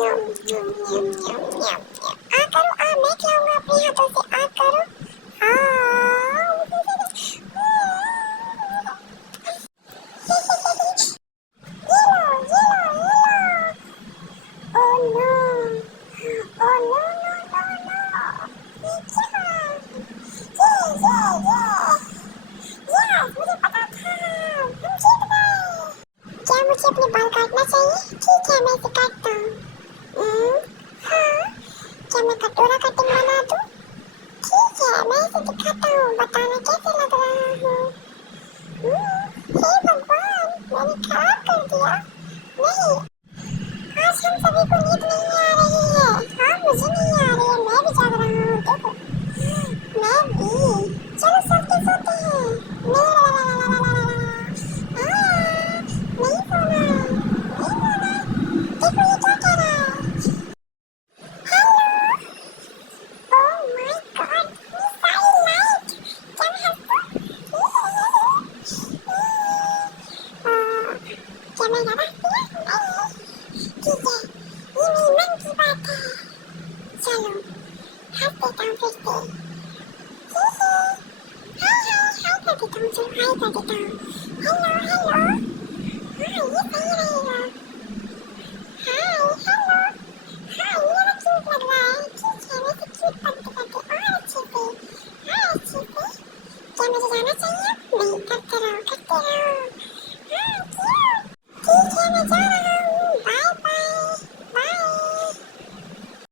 आ करो, आ मैं खिलाऊंगा अपने हाथों से, आ करो। हाँ। Oh no, oh no no no no, ये क्या? यस, मुझे पता था, हम जीत गए। क्या मुझे अपने बाल काटना चाहिए? ठीक है, मैं इसे काटता हूँ। हाँ, क्या मैं कटोरा कटिंग बना दूँ? ठीक है, मैं इसे दिखाता हूँ, बताना कैसे लग रहा हूँ। हे भगवान, मैंने खराब कर दिया। नहीं, आज हम सभी को नींद नहीं आ रही है। हाँ, मुझे नहीं आ रही है, मैं भी जाग रहा हूँ, देखो। मैं भी। चलो सोते सोते हैं। नहीं सोना, नहीं सोना। देखो ये क्या कह रहा है। ओह माय गॉड, ये सारी लाइट। क्या मैं हंसूं? क्या मैं ज्यादा हंसी ना? नहीं, ठीक है, ये मेरी मन की बात है। चलो हंस देता हूँ फिर से। हाय कर देता हूँ, चलो हाय कर देता हूँ। हेलो हेलो, हाँ ये सही रहेगा। हाय हेलो, हाँ ये वाला क्यूट लग रहा है। ठीक है, वैसे क्यूट